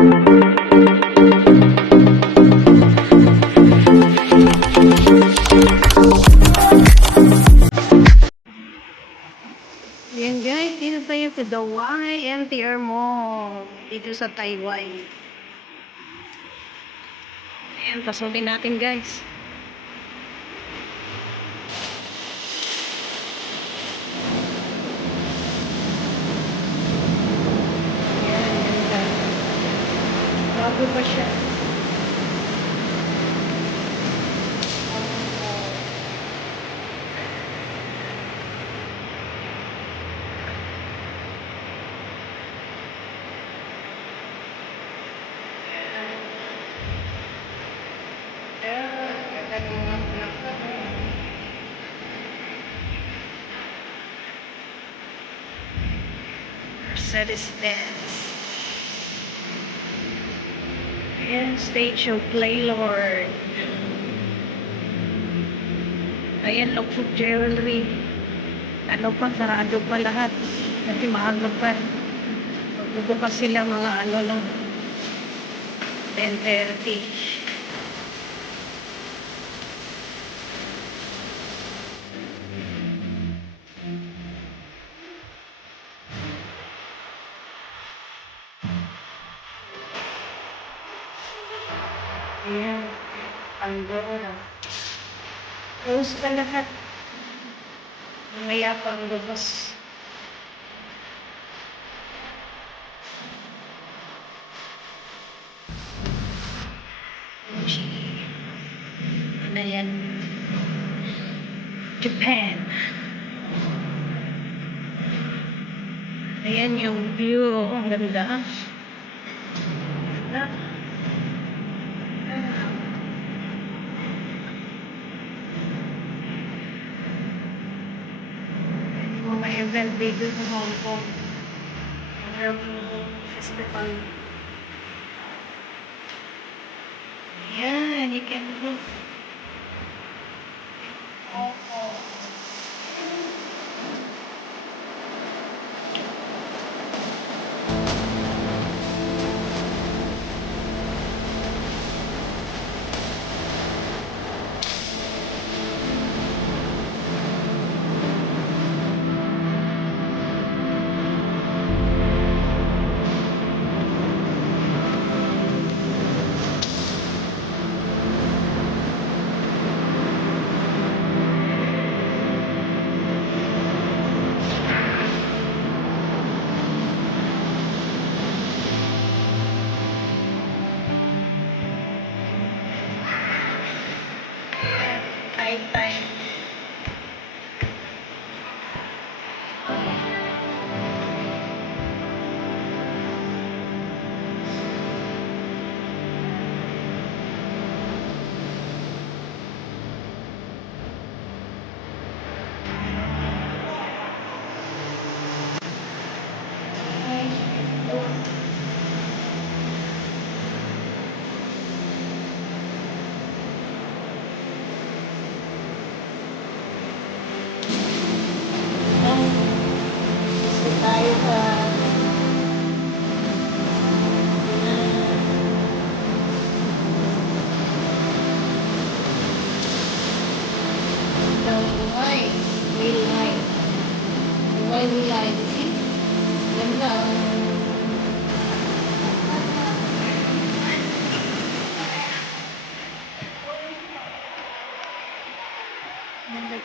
Ayan guys, dito tayo sa Dawai MTR Mall. Dito sa Taiwan. Ayan, pasukin natin guys. Ayan, ganda. Bago pa siya. Mercedes-Benz. Ayan, stage of Play Lord. Ayan, look for jewelry. Ano pa, sarado pa lahat. Kasi maaga pa. Magbubukas sila mga ano lang. 10:30. Ayan, Pandora. Close pa lahat. Mamaya pang lubos. Ano yan? Japan. Ayan yung view. Ang ganda. Ganda. Mga event dito sa Hong Kong. Festival. Ayan, you can look. Time. Gusto tayo sa Dawai Wilay. Dawai Wilay. Ganda. Ganda.